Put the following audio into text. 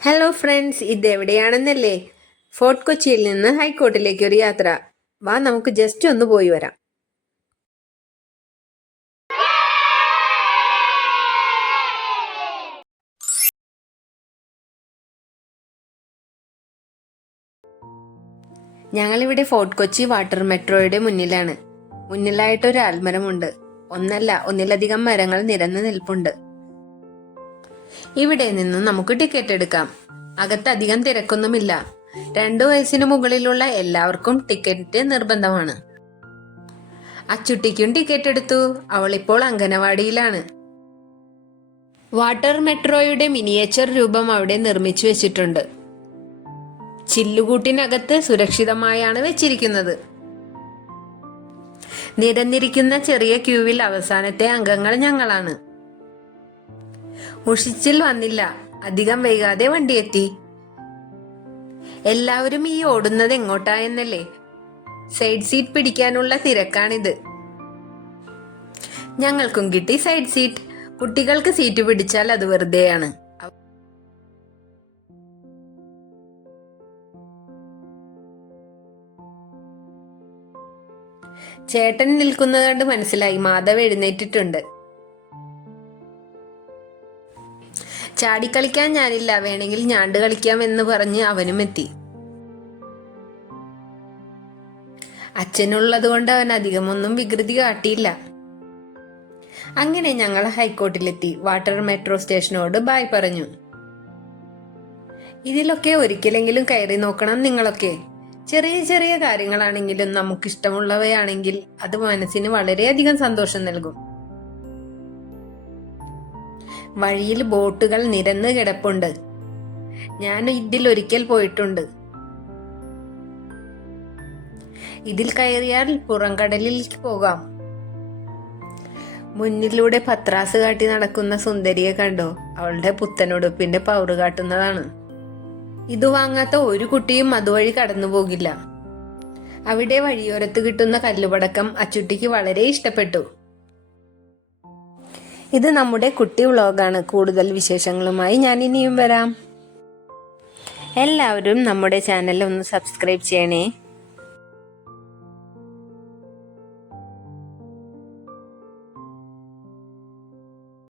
Hello friends, ഇതെവിടെയാണെന്നല്ലേ? Fort കൊച്ചിയിൽ നിന്ന് ഹൈക്കോർട്ടിലേക്ക് ഒരു യാത്ര. വാ, നമുക്ക് ജസ്റ്റ് ഒന്ന് പോയി വരാം. ഞങ്ങളിവിടെ ഫോർട്ട് കൊച്ചി വാട്ടർ മെട്രോയുടെ മുന്നിലാണ്. മുന്നിലായിട്ടൊരു ആൽമരമുണ്ട്. ഒന്നിലധികം മരങ്ങൾ നിരന്ന് നിൽപ്പുണ്ട്. ഇവിടെ നിന്നും നമുക്ക് ടിക്കറ്റ് എടുക്കാം. അകത്ത് അധികം തിരക്കൊന്നുമില്ല. 2 വയസ്സിന് മുകളിലുള്ള എല്ലാവർക്കും ടിക്കറ്റ് നിർബന്ധമാണ്. അച്ചുട്ടിക്കും ടിക്കറ്റ് എടുത്തു. അവളിപ്പോൾ അംഗനവാടിയിലാണ്. വാട്ടർ മെട്രോയുടെ മിനിയേച്ചർ രൂപം അവിടെ നിർമ്മിച്ചു വെച്ചിട്ടുണ്ട്. ചില്ലുകൂട്ടിനകത്ത് സുരക്ഷിതമായാണ് വെച്ചിരിക്കുന്നത്. നിരന്നിരിക്കുന്ന ചെറിയ ക്യൂവിൽ അവസാനത്തെ അംഗങ്ങൾ ഞങ്ങളാണ്. മുഷിച്ചിൽ വന്നില്ല. അധികം വൈകാതെ വണ്ടി എത്തി. എല്ലാവരും ഈ ഓടുന്നത് എങ്ങോട്ടാ എന്നല്ലേ? സൈഡ് സീറ്റ് പിടിക്കാനുള്ള തിരക്കാണിത്. ഞങ്ങൾക്കും കിട്ടി സൈഡ് സീറ്റ്. കുട്ടികൾക്ക് സീറ്റ് പിടിച്ചാൽ അത് വെറുതെയാണ്. ചേട്ടൻ നിൽക്കുന്നത് കണ്ട് മനസ്സിലായി മാധവ് എഴുന്നേറ്റിട്ടുണ്ട്. ചാടിക്കളിക്കാൻ ഞാനില്ല, വേണമെങ്കിൽ ഞാണ്ട് കളിക്കാം എന്ന് പറഞ്ഞ് അവനും എത്തി. അച്ഛനുള്ളത് കൊണ്ട് അവൻ അധികമൊന്നും വികൃതി കാട്ടിയില്ല. അങ്ങനെ ഞങ്ങൾ ഹൈക്കോർട്ടിലെത്തി. വാട്ടർ മെട്രോ സ്റ്റേഷനോട് ബായ് പറഞ്ഞു. ഇതിലൊക്കെ ഒരിക്കലെങ്കിലും കയറി നോക്കണം നിങ്ങളൊക്കെ. ചെറിയ ചെറിയ കാര്യങ്ങളാണെങ്കിലും നമുക്കിഷ്ടമുള്ളവയാണെങ്കിൽ അത് മനസ്സിന് വളരെയധികം സന്തോഷം നൽകും. വഴിയിൽ ബോട്ടുകൾ നിരന്ന് കിടപ്പുണ്ട്. ഞാൻ ഇതിൽ ഒരിക്കൽ പോയിട്ടുണ്ട്. ഇതിൽ കയറിയാൽ പുറംകടലിലേക്ക് പോകാം. മുന്നിലൂടെ പത്രാസ് കാട്ടി നടക്കുന്ന സുന്ദരിയെ കണ്ടോ? അവളുടെ പുത്തനുടുപ്പിന്റെ പൗറ് കാട്ടുന്നതാണ്. ഇത് വാങ്ങാത്ത ഒരു കുട്ടിയും അതുവഴി കടന്നു പോകില്ല. അവിടെ വഴിയോരത്ത് കിട്ടുന്ന കല്ലുപടക്കം അച്ചുട്ടിക്ക് വളരെ ഇഷ്ടപ്പെട്ടു. ഇത് നമ്മുടെ കുട്ടി വ്ളോഗാണ്. കൂടുതൽ വിശേഷങ്ങളുമായി ഞാൻ ഇനിയും വരാം. എല്ലാവരും നമ്മുടെ ചാനൽ ഒന്ന് സബ്സ്ക്രൈബ് ചെയ്യണേ.